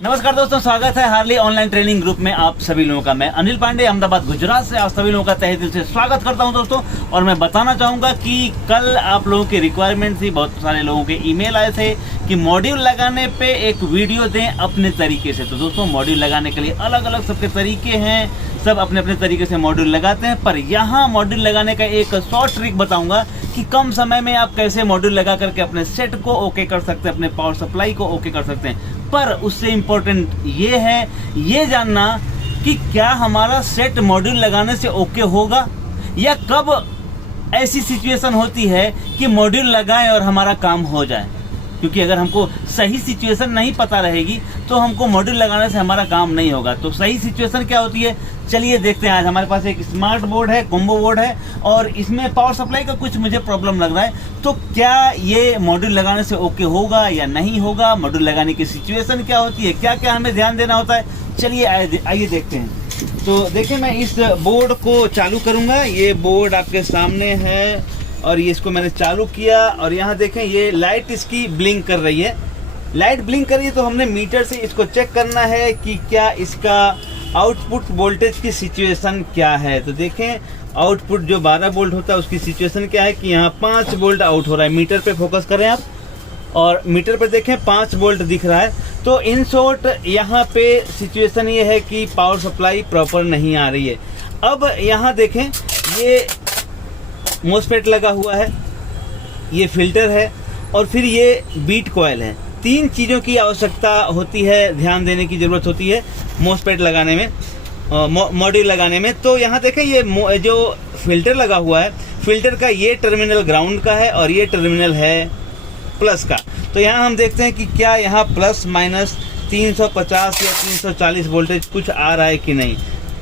नमस्कार दोस्तों, स्वागत है हार्ली ऑनलाइन ट्रेनिंग ग्रुप में आप सभी लोगों का। मैं अनिल पांडे अहमदाबाद गुजरात से आप सभी लोगों का तहे दिल से स्वागत करता हूं दोस्तों। और मैं बताना चाहूँगा कि कल आप लोगों की रिक्वायरमेंट थी, बहुत सारे लोगों के ईमेल आए थे कि मॉड्यूल लगाने पे एक वीडियो दें अपने तरीके से। तो दोस्तों, मॉड्यूल लगाने के लिए अलग अलग सबके तरीके हैं, सब अपने अपने तरीके से मॉड्यूल लगाते हैं। पर यहाँ मॉड्यूल लगाने का एक शॉर्ट ट्रिक बताऊँगा कि कम समय में आप कैसे मॉड्यूल लगा करके अपने सेट को ओके कर सकते हैं, अपने पावर सप्लाई को ओके कर सकते हैं। पर उससे इम्पोर्टेंट ये है ये जानना कि क्या हमारा सेट मॉड्यूल लगाने से ओके होगा, या कब ऐसी सिचुएशन होती है कि मॉड्यूल लगाएं और हमारा काम हो जाए। क्योंकि अगर हमको सही सिचुएशन नहीं पता रहेगी तो हमको मॉड्यूल लगाने से हमारा काम नहीं होगा। तो सही सिचुएशन क्या होती है, चलिए देखते हैं। आज हमारे पास एक स्मार्ट बोर्ड है, कॉम्बो बोर्ड है, और इसमें पावर सप्लाई का कुछ मुझे प्रॉब्लम लग रहा है। तो क्या ये मॉड्यूल लगाने से ओके होगा या नहीं होगा, मॉड्यूल लगाने की सिचुएशन क्या होती है, क्या क्या हमें ध्यान देना होता है, चलिए आइए देखते हैं। तो देखिए, मैं इस बोर्ड को चालू करूँगा। ये बोर्ड आपके सामने है और ये इसको मैंने चालू किया और यहाँ देखें ये लाइट इसकी ब्लिंक कर रही है। लाइट ब्लिंक कर रही है तो हमने मीटर से इसको चेक करना है कि क्या इसका आउटपुट वोल्टेज की सिचुएशन क्या है। तो देखें, आउटपुट जो 12 वोल्ट होता है उसकी सिचुएशन क्या है कि यहाँ 5 वोल्ट आउट हो रहा है। मीटर पे फोकस करें आप और मीटर पे देखें 5 वोल्ट दिख रहा है। तो इन शॉर्ट यहाँ पे सिचुएशन ये है कि पावर सप्लाई प्रॉपर नहीं आ रही है। अब यहाँ देखें, ये मोसफेट लगा हुआ है, ये फिल्टर है और फिर ये बीट कॉइल है। 3 चीज़ों की आवश्यकता होती है, ध्यान देने की ज़रूरत होती है मोसफेट लगाने में, मॉड्यूल लगाने में। तो यहाँ देखें, ये जो फिल्टर लगा हुआ है, फिल्टर का ये टर्मिनल ग्राउंड का है और ये टर्मिनल है प्लस का। तो यहाँ हम देखते हैं कि क्या यहाँ प्लस माइनस 350 या 340 वोल्टेज कुछ आ रहा है कि नहीं,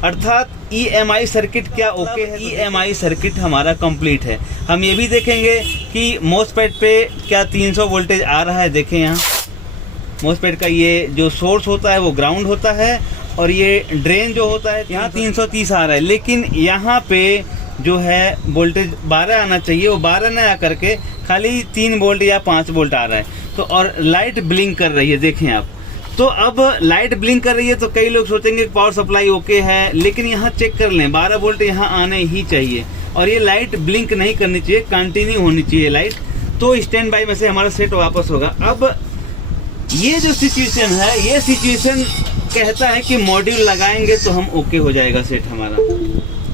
अर्थात EMI सर्किट क्या ओके है। EMI सर्किट हमारा कंप्लीट है। हम ये भी देखेंगे कि मोसफेट पे क्या 300 वोल्टेज आ रहा है। देखें, यहाँ मोसफेट का ये जो सोर्स होता है वो ग्राउंड होता है और ये ड्रेन जो होता है यहाँ 330 आ रहा है। लेकिन यहाँ पे जो है वोल्टेज 12 आना चाहिए, वो 12 न आ करके खाली 3 वोल्ट या 5 वोल्ट आ रहा है। तो और लाइट ब्लिंक कर रही है, देखें आप। तो अब लाइट ब्लिंक कर रही है तो कई लोग सोचेंगे कि पावर सप्लाई ओके है, लेकिन यहाँ चेक कर लें 12 वोल्ट यहाँ आने ही चाहिए और ये लाइट ब्लिंक नहीं करनी चाहिए, कंटिन्यू होनी चाहिए लाइट। तो स्टैंड बाई में से हमारा सेट वापस होगा। अब ये जो सिचुएशन है, ये सिचुएशन कहता है कि मॉड्यूल लगाएंगे तो हम ओके हो जाएगा सेट हमारा।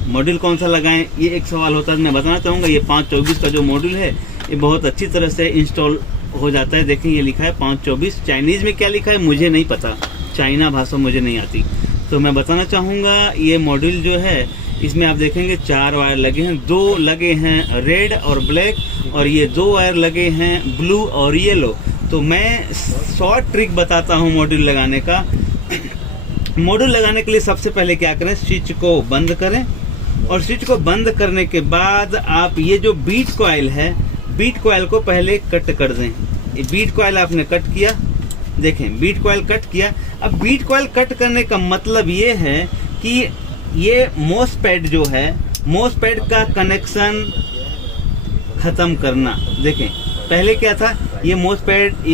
मॉड्यूल कौन सा लगाएं, ये एक सवाल होता है। मैं बताना चाहूँगा, ये 524 का जो मॉड्यूल है ये बहुत अच्छी तरह से इंस्टॉल हो जाता है। देखें, ये लिखा है 524। चाइनीज़ में क्या लिखा है मुझे नहीं पता, चाइना भाषा मुझे नहीं आती। तो मैं बताना चाहूँगा, ये मॉड्यूल जो है इसमें आप देखेंगे 4 वायर लगे हैं, 2 लगे हैं रेड और ब्लैक और ये 2 वायर लगे हैं ब्लू और येलो। तो मैं शॉर्ट ट्रिक बताता हूँ मॉड्यूल लगाने का। मॉड्यूल लगाने के लिए सबसे पहले क्या करें, स्विच को बंद करें और स्विच को बंद करने के बाद आप ये जो बीट कॉइल है, बीट कॉइल को पहले कट कर दें। ये बीट कॉइल आपने कट किया, देखें बीट कॉइल कट किया। अब बीट कॉइल कट करने का मतलब ये है कि ये मोसफेट जो है, मोसफेट का कनेक्शन ख़त्म करना। देखें, पहले क्या था, ये मोसफेट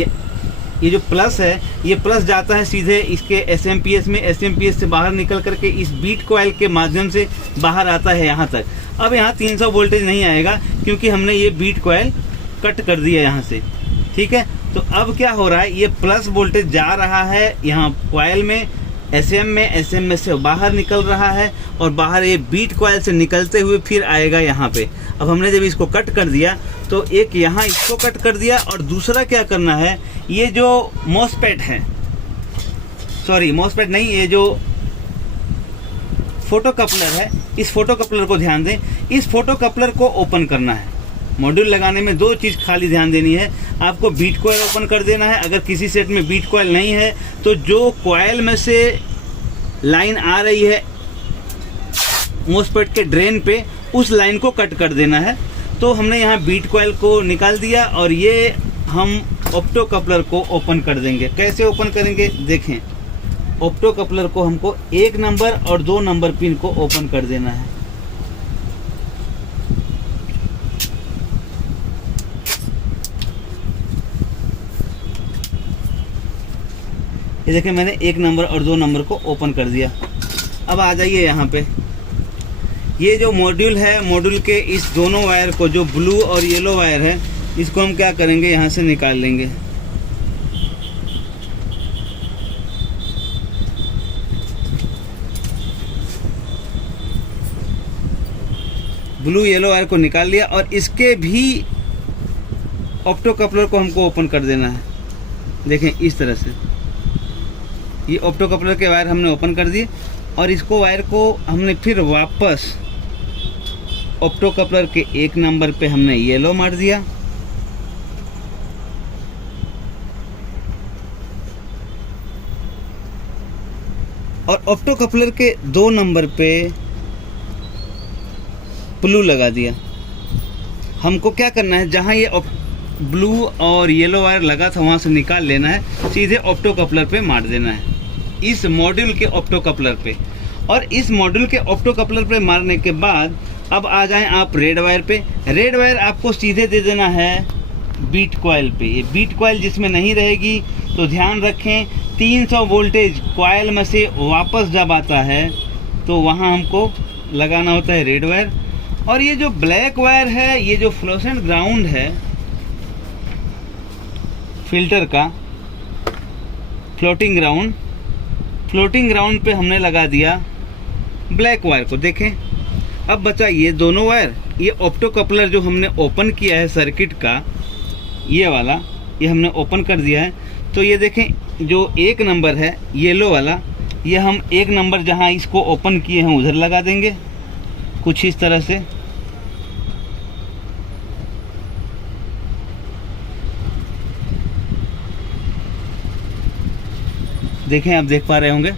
ये जो प्लस है, ये प्लस जाता है सीधे इसके एसएमपीएस में, एसएमपीएस से बाहर निकल करके इस बीट कॉइल के माध्यम से बाहर आता है यहाँ तक। अब यहाँ 300 वोल्टेज नहीं आएगा क्योंकि हमने ये बीट कॉइल कट कर दिया यहाँ से, ठीक है। तो अब क्या हो रहा है, ये प्लस वोल्टेज जा रहा है यहाँ कॉइल में, एसएम में से बाहर निकल रहा है और बाहर ये बीट कॉइल से निकलते हुए फिर आएगा यहाँ पे। अब हमने जब इसको कट कर दिया तो एक यहाँ इसको कट कर दिया और दूसरा क्या करना है, ये जो मोसफेट है, सॉरी मोसफेट नहीं, ये जो फोटो कपलर है, इस फोटो कपलर को ध्यान दें। इस फोटो कपलर को ओपन करना है। मॉड्यूल लगाने में 2 चीज़ खाली ध्यान देनी है, आपको बीट कॉइल ओपन कर देना है। अगर किसी सेट में बीट कॉइल नहीं है तो जो कॉइल में से लाइन आ रही है मोसफेट के ड्रेन पे, उस लाइन को कट कर देना है। तो हमने यहाँ बीट कॉइल को निकाल दिया और ये हम ऑप्टो कपलर को ओपन कर देंगे। कैसे ओपन करेंगे, देखें, ऑप्टो कपलर को हमको 1 नंबर और 2 नंबर पिन को ओपन कर देना है। ये ये देखिए मैंने 1 नंबर और 2 नंबर को ओपन कर दिया। अब आ जाइए यहाँ पे, ये जो मॉड्यूल है, मॉड्यूल के इस दोनों वायर को, जो ब्लू और येलो वायर है, इसको हम क्या करेंगे, यहाँ से निकाल लेंगे। ब्लू येलो वायर को निकाल लिया और इसके भी ऑप्टो कपलर को हमको ओपन कर देना है। देखें इस तरह से ये ऑप्टो कपलर के वायर हमने ओपन कर दिए और इसको वायर को हमने फिर वापस ऑप्टो कपलर के 1 नंबर पे हमने येलो मार दिया और ऑप्टो कपलर के 2 नंबर पे ब्लू लगा दिया। हमको क्या करना है, जहाँ ये ब्लू और येलो वायर लगा था वहाँ से निकाल लेना है, सीधे ऑप्टो कपलर पे मार देना है, इस मॉड्यूल के ऑप्टो कपलर पे। और इस मॉड्यूल के ऑप्टो कपलर पे मारने के बाद अब आ जाएं आप रेड वायर पे। रेड वायर आपको सीधे दे देना है बीट कॉइल पे। ये बीट कॉइल जिसमें नहीं रहेगी तो ध्यान रखें 300 वोल्टेज कॉइल में से वापस जब आता है तो वहाँ हमको लगाना होता है रेड वायर। और ये जो ब्लैक वायर है, ये जो फ्लोसेंट ग्राउंड है फिल्टर का, फ्लोटिंग ग्राउंड पे हमने लगा दिया ब्लैक वायर को। देखें अब बचा ये दोनों वायर। ये ऑप्टो कपलर जो हमने ओपन किया है सर्किट का, ये वाला, ये हमने ओपन कर दिया है। तो ये देखें जो 1 नंबर है येलो वाला, ये हम 1 नंबर जहाँ इसको ओपन किए हैं उधर लगा देंगे कुछ इस तरह से। देखें आप देख पा रहे होंगे।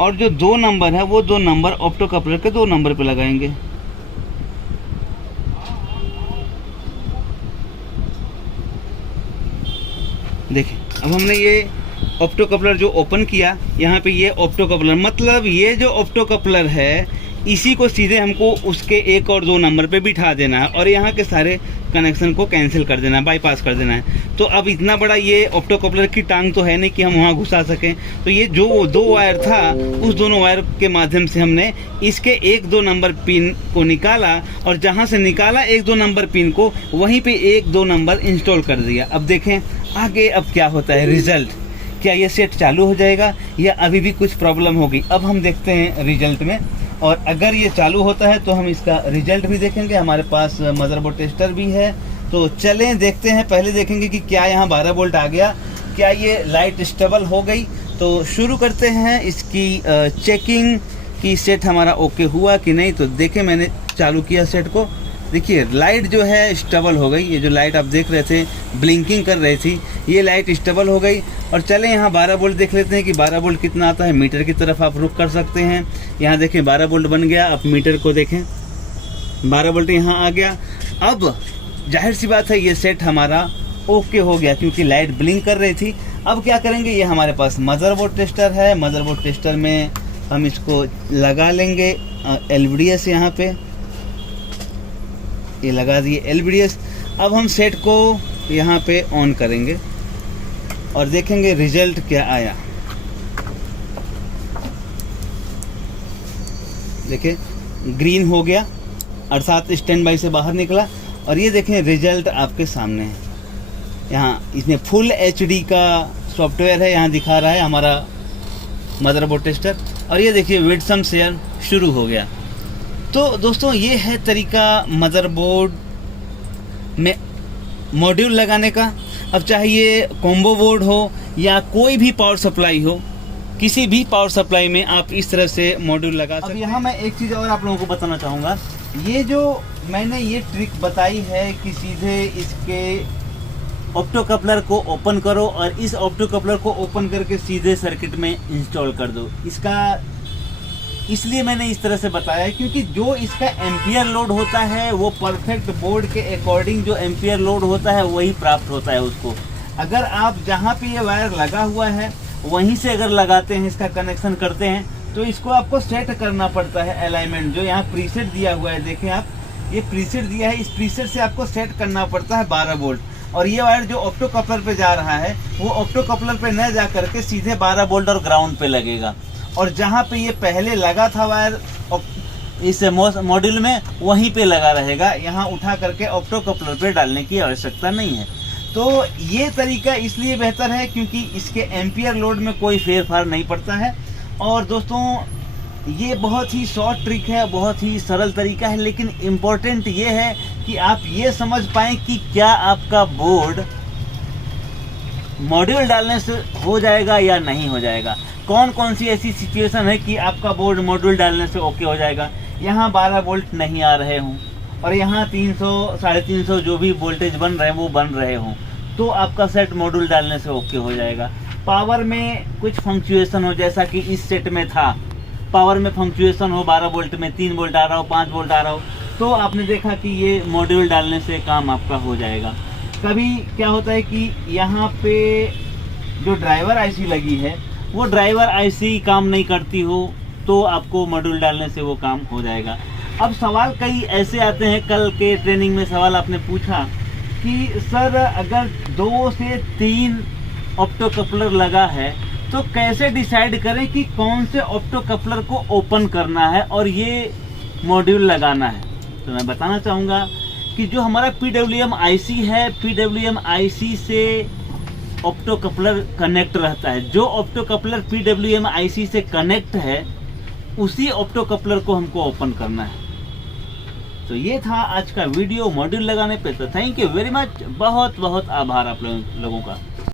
और जो 2 नंबर है वो 2 नंबर ऑप्टो कपलर के 2 नंबर पे लगाएंगे। देखें अब हमने ये ऑप्टो कपलर जो ओपन किया, यहाँ पे ये ऑप्टो कपलर, मतलब ये जो ऑप्टो कपलर है इसी को सीधे हमको उसके 1 और 2 नंबर पे बिठा देना है और यहाँ के सारे कनेक्शन को कैंसिल कर देना है, बाईपास कर देना है। तो अब इतना बड़ा ये ऑप्टो कपलर की टांग तो है नहीं कि हम वहाँ घुसा सकें। तो ये जो 2 वायर था उस दोनों वायर के माध्यम से हमने इसके 1-2 नंबर पिन को निकाला और जहाँ से निकाला 1-2 नंबर पिन को वहीं पे 1-2 नंबर इंस्टॉल कर दिया। अब देखें आगे अब क्या होता है रिजल्ट, क्या ये सेट चालू हो जाएगा या अभी भी कुछ प्रॉब्लम होगी। अब हम देखते हैं रिजल्ट में, और अगर ये चालू होता है तो हम इसका रिजल्ट भी देखेंगे। हमारे पास मदरबोर्ड टेस्टर भी है, तो चलें देखते हैं। पहले देखेंगे कि क्या यहाँ 12 वोल्ट आ गया, क्या ये लाइट स्टेबल हो गई। तो शुरू करते हैं इसकी चेकिंग कि सेट हमारा ओके हुआ कि नहीं। तो देखें मैंने चालू किया सेट को, देखिए लाइट जो है स्टेबल हो गई। ये जो लाइट आप देख रहे थे ब्लिंकिंग कर रही थी, ये लाइट स्टेबल हो गई। और चलें यहाँ 12 वोल्ट देख लेते हैं कि 12 वोल्ट कितना आता है। मीटर की तरफ आप रुख कर सकते हैं। यहाँ देखें 12 वोल्ट बन गया। आप मीटर को देखें 12 वोल्ट यहाँ आ गया। अब जाहिर सी बात है ये सेट हमारा ओके हो गया क्योंकि लाइट ब्लिंक कर रही थी। अब क्या करेंगे, ये हमारे पास मदरबोर्ड टेस्टर है। मदरबोर्ड टेस्टर में हम इसको लगा लेंगे LVDS, यहाँ पे ये लगा दिए LVDS। अब हम सेट को यहाँ पे ऑन करेंगे और देखेंगे रिजल्ट क्या आया। देखिए ग्रीन हो गया अर्थात स्टैंड बाई से बाहर निकला। और ये देखें रिजल्ट आपके सामने है। यहाँ इसमें फुल HD का सॉफ्टवेयर है, यहाँ दिखा रहा है हमारा मदरबोर्ड टेस्टर। और ये देखिए विड सम शेयर शुरू हो गया। तो दोस्तों ये है तरीका मदरबोर्ड में मॉड्यूल लगाने का। अब चाहे ये कॉम्बो बोर्ड हो या कोई भी पावर सप्लाई हो, किसी भी पावर सप्लाई में आप इस तरह से मॉड्यूल लगा सकते हैं। अब यहाँ मैं एक चीज़ और आप लोगों को बताना चाहूँगा। ये जो मैंने ये ट्रिक बताई है कि सीधे इसके ऑप्टो कपलर को ओपन करो और इस ऑप्टो कपलर को ओपन करके सीधे सर्किट में इंस्टॉल कर दो, इसका इसलिए मैंने इस तरह से बताया है क्योंकि जो इसका एम्पियर लोड होता है वो परफेक्ट बोर्ड के अकॉर्डिंग जो एम्पियर लोड होता है वही प्राप्त होता है उसको। अगर आप जहाँ पे ये वायर लगा हुआ है वहीं से अगर लगाते हैं, इसका कनेक्शन करते हैं, तो इसको आपको सेट करना पड़ता है अलाइनमेंट। जो यहाँ प्रीसेट दिया हुआ है, देखें आप ये प्रीसेट दिया है, इस प्रीसेट से आपको सेट करना पड़ता है 12 वोल्ट। और ये वायर जो ऑप्टो कपलर पे जा रहा है वो ऑप्टो कपलर पे न जा करके सीधे 12 वोल्ट और ग्राउंड पे लगेगा, और जहाँ पे ये पहले लगा था वायर इस मॉड्यूल में वहीं पे लगा रहेगा, यहाँ उठा करके ऑप्टो कपलर पे डालने की आवश्यकता नहीं है। तो ये तरीका इसलिए बेहतर है क्योंकि इसके एम्पियर लोड में कोई फेरफार नहीं पड़ता है। और दोस्तों ये बहुत ही शॉर्ट ट्रिक है, बहुत ही सरल तरीका है, लेकिन इम्पोर्टेंट ये है कि आप ये समझ पाएँ कि क्या आपका बोर्ड मॉड्यूल डालने से हो जाएगा या नहीं हो जाएगा। कौन कौन सी ऐसी सिचुएशन है कि आपका बोर्ड मॉड्यूल डालने से ओके हो जाएगा। यहाँ 12 वोल्ट नहीं आ रहे हों और यहाँ 300 350 जो भी वोल्टेज बन रहे हैं वो बन रहे हों, तो आपका सेट मॉड्यूल डालने से ओके हो जाएगा। पावर में कुछ फंक्चुएशन हो, जैसा कि इस सेट में था, पावर में फंक्चुएशन हो, 12 वोल्ट में 3 वोल्ट आ रहा हो, 5 वोल्ट आ रहा हो, तो आपने देखा कि ये मॉड्यूल डालने से काम आपका हो जाएगा। कभी क्या होता है कि यहाँ पे जो ड्राइवर आईसी लगी है वो ड्राइवर आईसी काम नहीं करती हो, तो आपको मॉड्यूल डालने से वो काम हो जाएगा। अब सवाल कई ऐसे आते हैं, कल के ट्रेनिंग में सवाल आपने पूछा कि सर अगर 2 से 3 ऑप्टो कपलर लगा है तो कैसे डिसाइड करें कि कौन से ऑप्टो कपलर को ओपन करना है और ये मॉड्यूल लगाना है। तो मैं बताना चाहूँगा कि जो हमारा PWM IC है, PWM IC से ऑप्टो कपलर कनेक्ट रहता है। जो ऑप्टो कपलर PWM IC से कनेक्ट है उसी ऑप्टो कपलर को हमको ओपन करना है। तो ये था आज का वीडियो मॉड्यूल लगाने पे। तो थैंक यू वेरी मच, बहुत बहुत आभार आप लोगों का।